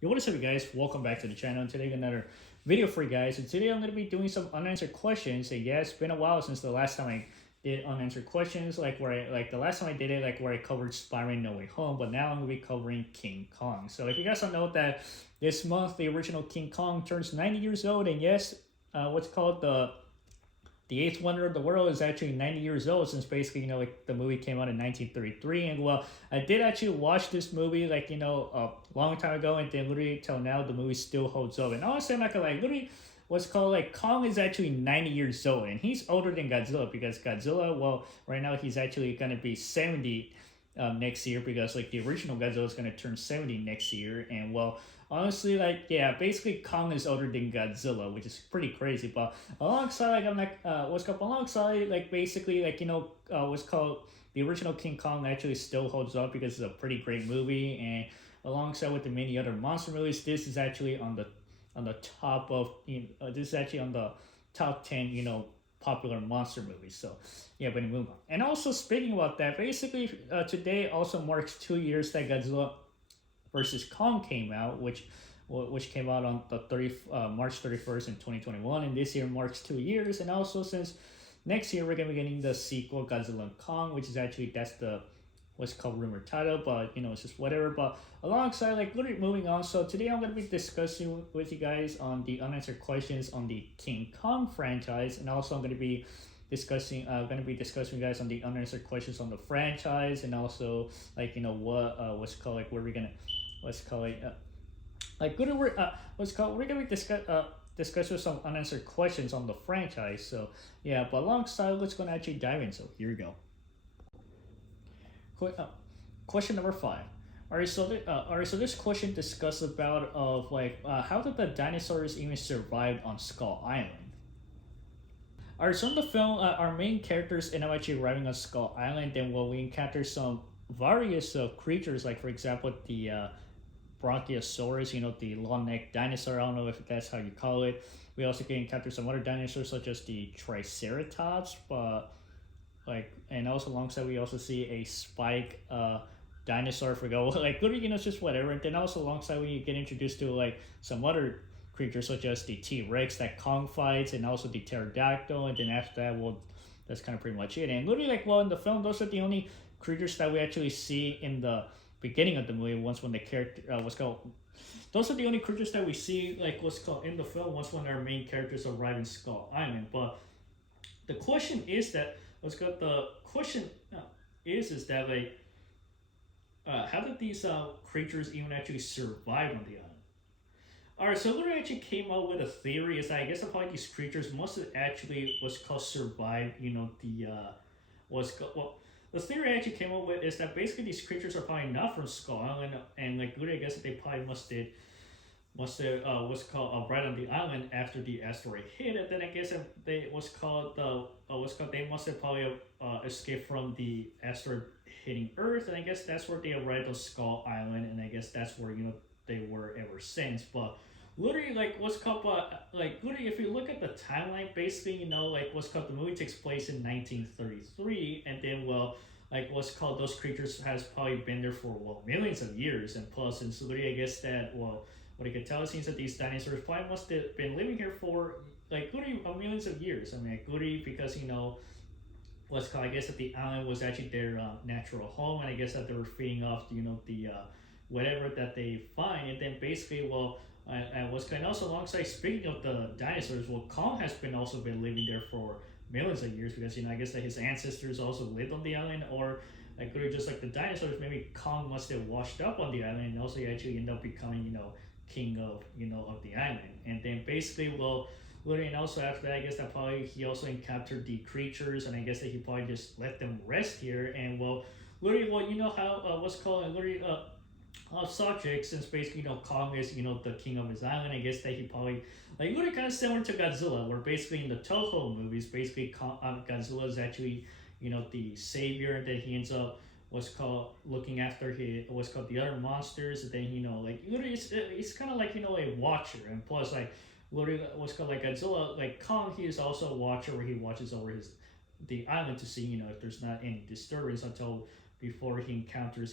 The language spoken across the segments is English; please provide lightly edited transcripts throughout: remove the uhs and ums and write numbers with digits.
Yo, what is up, you guys? Welcome back to the channel. And today, another video for you guys. And today, I'm going to be doing some unanswered questions. And yeah, it's been a while since the last time I did unanswered questions. Like the last time I did it, like where I covered Spider-Man No Way Home. But now I'm going to be covering King Kong. So if you guys don't know that this month the original King Kong turns 90 years old, and yes, what's called the eighth wonder of the world is actually 90 years old since basically, like the movie came out in 1933. And well, I did actually watch this movie, like, a long time ago, and then literally till now, the movie still holds up. And honestly, I'm not gonna lie, literally, what's called like Kong is actually 90 years old, and he's older than Godzilla because Godzilla, well, right now he's actually gonna be 70 next year because like the original Godzilla is gonna turn 70 next year. And well, honestly, like yeah, basically Kong is older than Godzilla, which is pretty crazy. But alongside, like I'm like what's called alongside, like basically like what's called the original King Kong actually still holds up because it's a pretty great movie. And alongside with the many other monster movies, this is actually on the top of this is actually on the top 10 popular monster movies. So yeah, but move on. And also speaking about that, basically today also marks 2 years that Godzilla versus Kong came out, which came out on the March 31st in 2021, and this year marks 2 years. And also since next year we're gonna be getting the sequel Godzilla and Kong, which is actually that's the what's called rumor title, but it's just whatever. But alongside, like literally moving on, so today I'm gonna be discussing with you guys on the unanswered questions on the King Kong franchise, and also I'm gonna be discussing you guys on the unanswered questions on the franchise, and also like what's called like where we're gonna what's called like good what's called we're gonna be discuss with some unanswered questions on the franchise. So yeah, but alongside, let's gonna actually dive in. So here we go. Question number five. So this question discusses about of like how did the dinosaurs even survive on Skull Island? Alright, so in the film, our main characters end up actually arriving on Skull Island, and well, we encounter some various creatures, like for example the Bronchiosaurus, the long necked dinosaur. I don't know if that's how you call it. We also can encounter some other dinosaurs such as the Triceratops, but like, and also alongside we also see a spike dinosaur. Forgo like literally, it's just whatever. And then also alongside we get introduced to like some other creatures such as the T-Rex that Kong fights, and also the pterodactyl. And then after that, well, that's kind of pretty much it. And literally, like, well, in the film, those are the only creatures that we actually see in the beginning of the movie. Once when the character what's called those are the only creatures that we see, like what's called in the film, once when our main characters arrive in Skull Island. But the question is that what's called the question is that like how did these creatures even actually survive on the island? Alright, so Luna actually came up with a theory. Is that I guess probably these creatures must have actually what's called survived. What's called well. The theory I actually came up with is that basically these creatures are probably not from Skull Island, and like Luna, I guess they probably must have what's called right on the island after the asteroid hit. And then I guess they what's called they must have probably escaped from the asteroid hitting Earth, and I guess that's where they arrived on Skull Island, and I guess that's where they were ever since. But literally, like what's called like literally, if you look at the timeline, basically like what's called the movie takes place in 1933, and then well, like what's called those creatures has probably been there for well millions of years. And plus, and so literally I guess that well, what I could tell seems that these dinosaurs probably must have been living here for like literally millions of years. I mean, like literally because what's called I guess that the island was actually their natural home, and I guess that they were feeding off the whatever that they find. And then basically well. And what's kind of also alongside speaking of the dinosaurs, well, Kong has been also been living there for millions of years because I guess that his ancestors also lived on the island, or like literally just like the dinosaurs, maybe Kong must have washed up on the island, and also he actually ended up becoming king of of the island. And then basically well, literally, and also after that, I guess that probably he also encountered the creatures, and I guess that he probably just let them rest here. And well, literally, well, how what's called literally subject, since basically Kong is the king of his island. I guess that he probably like literally kind of similar to Godzilla, where basically in the Toho movies, basically Godzilla is actually the savior, and then he ends up what's called looking after his what's called the other monsters. And then like literally it's kind of like a watcher. And plus like literally what's called like Godzilla, like Kong, he is also a watcher where he watches over his the island to see if there's not any disturbance until before he encounters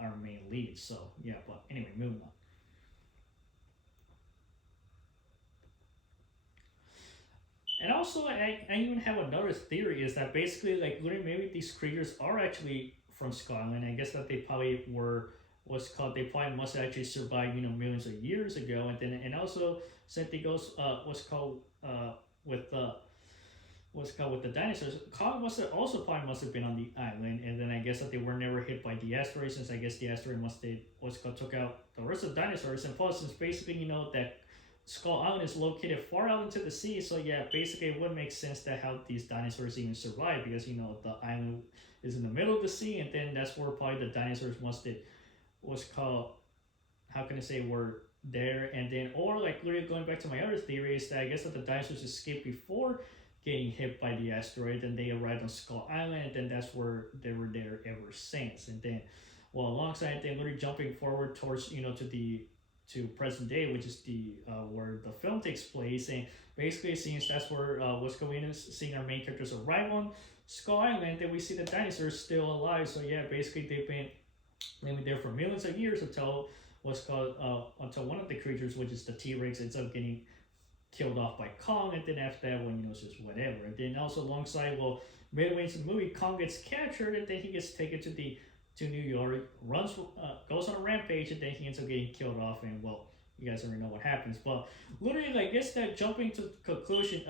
our main lead. So yeah, but anyway, moving on. And also, I even have another theory is that basically, like, literally maybe these creatures are actually from Scotland. I guess that they probably were what's called, they probably must have actually survived, millions of years ago. And then, and also, same thing goes, with the with the dinosaurs. Kong must have also probably must have been on the island, and then I guess that they were never hit by the asteroid, since I guess the asteroid must have took out the rest of the dinosaurs. And plus, since basically that Skull Island is located far out into the sea, so yeah, basically it would make sense that how these dinosaurs even survive, because the island is in the middle of the sea, and then that's where probably the dinosaurs must have what's called, how can I say, were there. And then, or like literally going back to my other theory, is that I guess that the dinosaurs escaped before getting hit by the asteroid, and they arrived on Skull Island, and then that's where they were there ever since. And then, well, alongside they literally jumping forward towards to present day, which is the where the film takes place. And basically, since that's where what's going on, seeing our main characters arrive on Skull Island, then we see the dinosaurs still alive. So yeah, basically they've been living there for millions of years until until one of the creatures, which is the T-Rex, ends up getting killed off by Kong. And then after that, when it's just whatever. And then also alongside, well, midway into the movie, Kong gets captured, and then he gets taken to New York, goes on a rampage, and then he ends up getting killed off. And well, you guys already know what happens. But literally, I guess that jumping to conclusion,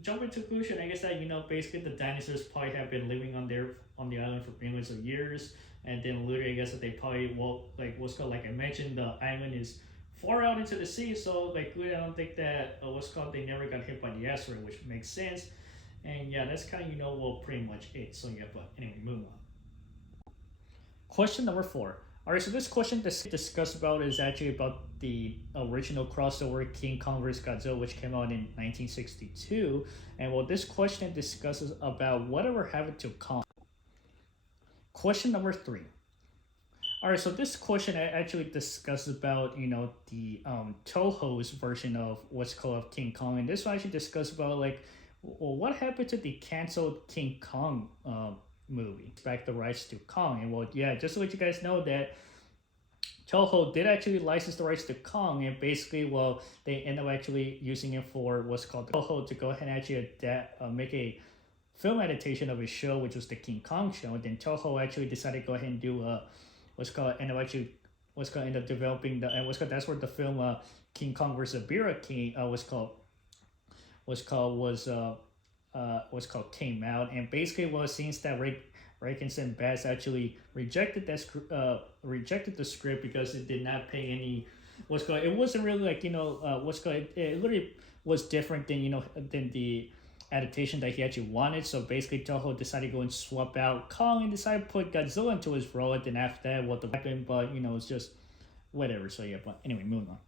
jumping to conclusion, I guess that basically the dinosaurs probably have been living on the island for millions of years. And then literally, I guess that they probably, well, like I mentioned, the island is far out into the sea, so like literally I don't think that they never got hit by the asteroid, which makes sense. And yeah, that's kind of well, pretty much it. So yeah, but anyway, moving on. Question number 4. All right, so this question discussed about is actually about the original crossover King Kong vs. Godzilla, which came out in 1962. And well, this question discusses about whatever happened to Kong. Question number 3. All right, so this question actually discusses about the Toho's version of what's called King Kong, and this one actually discusses about like, well, what happened to the canceled King Kong movie, back the rights to Kong. And well, yeah, just to let you guys know that Toho did actually license the rights to Kong, and basically, well, they end up actually using it for what's called Toho to go ahead and actually make a film adaptation of a show, which was the King Kong show. And then Toho actually decided to go ahead and do end up developing that's where the film King Kong vs. Bira King came out. And basically, well, since that Rakins and Bass actually rejected the script because it did not pay any it wasn't really like it literally was different than the adaptation that he actually wanted. So basically, Toho decided to go and swap out Kong and decided to put Godzilla into his role. And then after that, what happened? But it's just whatever. So yeah, but anyway, moving on.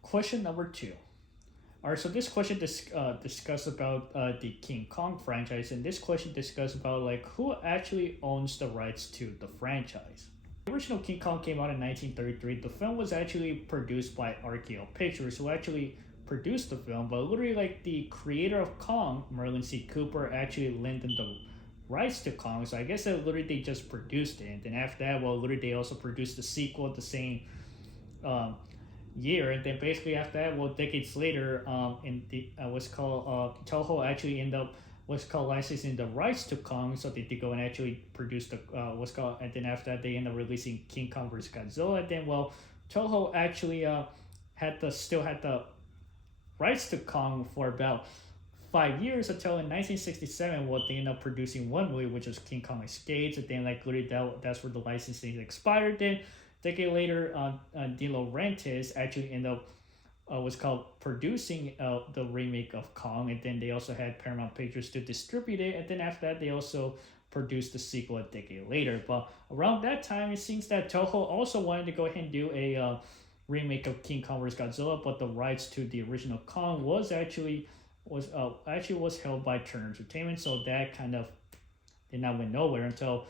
Question number 2. All right, so this question discuss about the King Kong franchise, and this question discuss about like who actually owns the rights to the franchise. The original King Kong came out in 1933. The film was actually produced by RKO Pictures, who actually produced the film, but literally like the creator of Kong, Merlin C. Cooper, actually lent them the rights to Kong. So I guess that literally they just produced it, and then after that, well, literally they also produced the sequel the same year. And then basically after that, well, decades later, in the Toho actually ended up licensing the rights to Kong, so they did go and actually produce the and then after that they end up releasing King Kong vs. Godzilla. And then well, Toho actually still had the rights to Kong for about 5 years until in 1967, well, they ended up producing one movie, which was King Kong Escapes. And then like literally that's where the licensing expired. Then a decade later, De Laurentiis actually ended up producing the remake of Kong, and then they also had Paramount Pictures to distribute it. And then after that, they also produced the sequel a decade later. But around that time, it seems that Toho also wanted to go ahead and do a remake of King Kong vs. Godzilla, but the rights to the original Kong was held by Turner Entertainment, so that kind of did not went nowhere until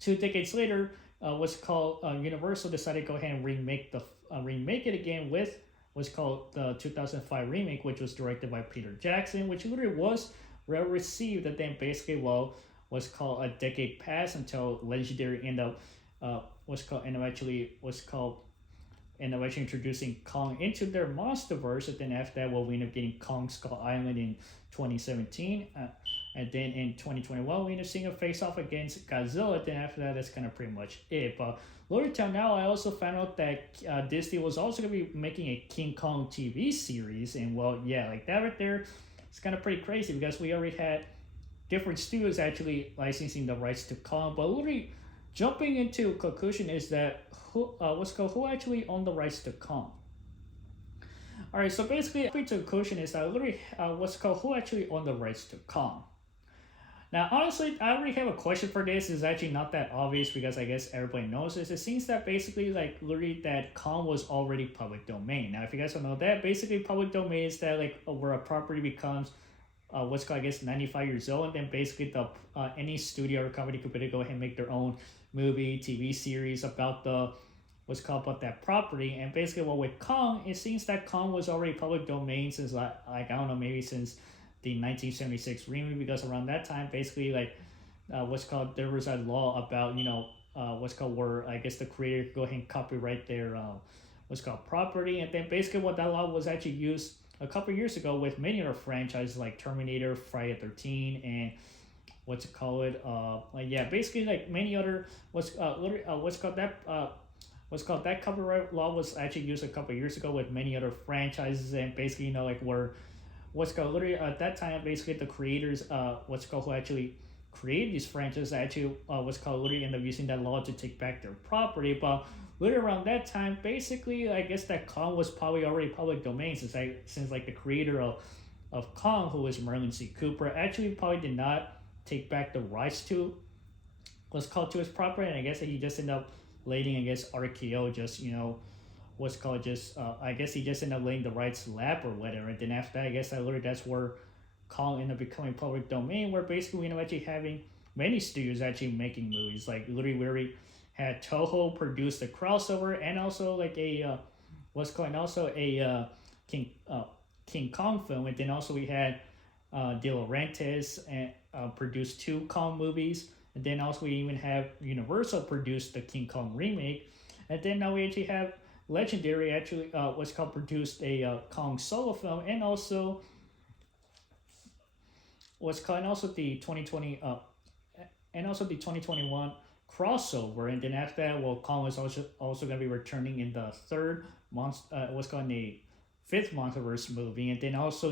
2 decades later. Universal decided to go ahead and remake it again with what's called the 2005 remake, which was directed by Peter Jackson, which literally was well received. And then basically, well, what's called a decade passed until Legendary ended up end up actually introducing Kong into their monsterverse, and then after that, well, we end up getting Kong Skull Island in 2017. And then in 2021, we end up seeing a face-off against Godzilla. Then after that, that's kind of pretty much it. But later till now, I also found out that Disney was also going to be making a King Kong TV series. And well, yeah, like that right there, it's kind of pretty crazy because we already had different studios actually licensing the rights to Kong. But literally jumping into conclusion is that who actually owned the rights to Kong? All right, so basically, the conclusion is that literally who actually owned the rights to Kong? Now, honestly, I already have a question for this. It's actually not that obvious because I guess everybody knows this. It seems that basically, like, literally that Kong was already public domain. Now, if you guys don't know that, basically public domain is that, like, where a property becomes, what's called, I guess, 95 years old, and then basically the any studio or company could go ahead and make their own movie, TV series about what's called about that property. And basically, well, with Kong, it seems that Kong was already public domain since, like I don't know, maybe since the 1976 remake, because around that time, basically, like, there was a law about, where I guess the creator could go ahead and copyright their, property. And then basically what that law was actually used a couple years ago with many other franchises like Terminator, Friday the 13th, and basically like many other, that copyright law was actually used a couple years ago with many other franchises. And basically, literally at that time, basically the creators, who actually created these franchises actually, literally end up using that law to take back their property. But literally around that time, basically, I guess that Kong was probably already public domain since the creator of Kong, who was Merlin C. Cooper, actually probably did not take back the rights to to his property. And I guess that he just ended up letting, I guess, RKO just, I guess he just ended up letting the rights lap or whatever. And then after that, I guess that's where Kong ended up becoming public domain, where basically we end up actually having many studios actually making movies. Like literally we already had Toho produce the crossover, and also like a King Kong film. And then also we had De Laurentiis and produced 2 Kong movies. And then also we even have Universal produced the King Kong remake. And then now we actually have Legendary actually produced a Kong solo film, and also the 2020 and also the 2021 crossover. And then after that, well, Kong is also going to be returning in the third the 5th MonsterVerse movie. And then also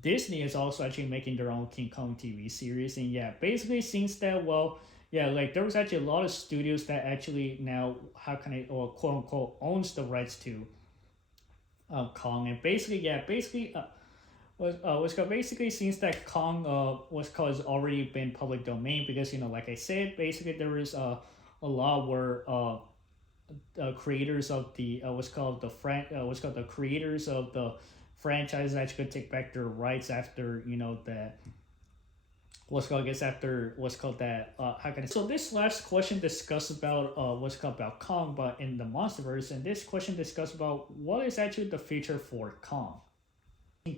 Disney is also actually making their own King Kong TV series. And yeah, basically since that, well, yeah, like there was actually a lot of studios that actually now, quote unquote, owns the rights to Kong. And basically basically since that Kong has already been public domain, because like I said, basically there is a law where creators of the the creators of the franchise actually could take back their rights after So this last question discussed about about Kong, but in the MonsterVerse, and this question discussed about what is actually the future for Kong.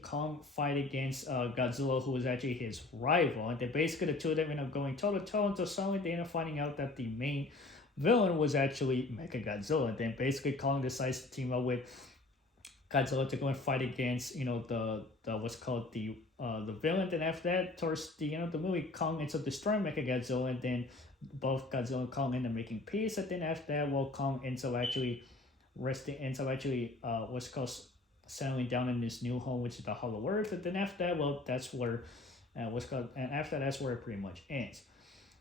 Kong fight against Godzilla, who was actually his rival, and then basically the two of them end up going toe to toe until suddenly they end up finding out that the main villain was actually Mechagodzilla. And then basically Kong decides to team up with Godzilla to go and fight against the villain. Then after that, towards the end of the movie, Kong ends up destroying Mechagodzilla, and then both Godzilla and Kong end up making peace. And then after that, well, Kong ends up settling down in this new home, which is the Hollow Earth. And then after that, well, that's where that's where it pretty much ends.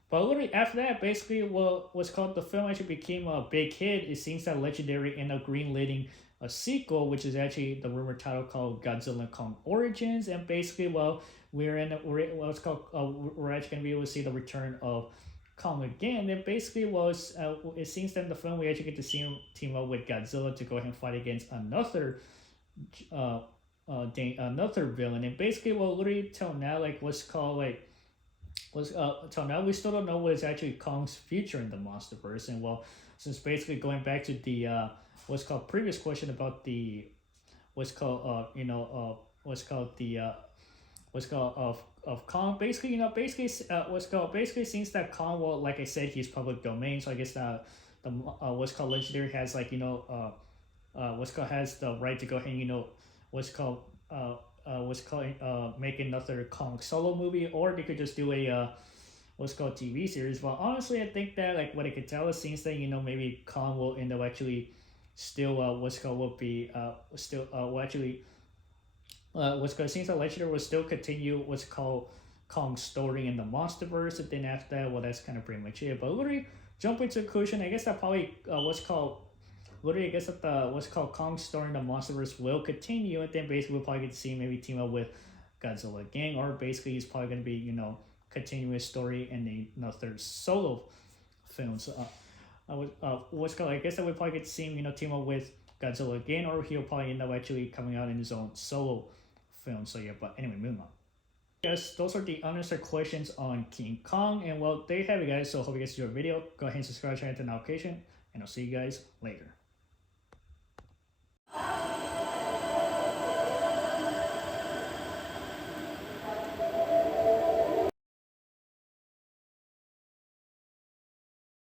But literally after that, basically the film actually became a big hit. It seems that Legendary ended up greenlighting a sequel, which is actually the rumored title called Godzilla and Kong Origins. And basically, well, we're actually going to be able to see the return of Kong again. And basically, well, it seems that in the film we actually get to see him team up with Godzilla to go ahead and fight against another villain. And basically, well, literally till now, till now we still don't know what is actually Kong's future in the MonsterVerse. And well, since basically going back to the previous question about the of Kong, basically basically since that Kong, well, like I said, he's public domain, so I guess the what's called Legendary has like what's called has the right to go ahead and what's called make another Kong solo movie, or they could just do a what's called TV series. But honestly, I think that like what I could tell, it seems that maybe Kong will end up actually still what's called will be still will actually what's called, seems like Legendary will still continue what's called Kong's story in the MonsterVerse, and then after that, well, that's kind of pretty much it. But literally, jump into conclusion. I guess that probably what's called literally, I guess that the what's called Kong story in the MonsterVerse will continue, and then basically we'll probably get to see maybe team up with Godzilla gang, or basically he's probably gonna be continue his story in another solo film. So what's called, I guess that we probably get to see him team up with Godzilla again, or he'll probably end up actually coming out in his own solo film. So yeah, but anyway, moving on. Yes, those are the unanswered questions on King Kong, and well, there you have it, guys. So hope you guys enjoyed the video. Go ahead and subscribe, channel to notification, and I'll see you guys later.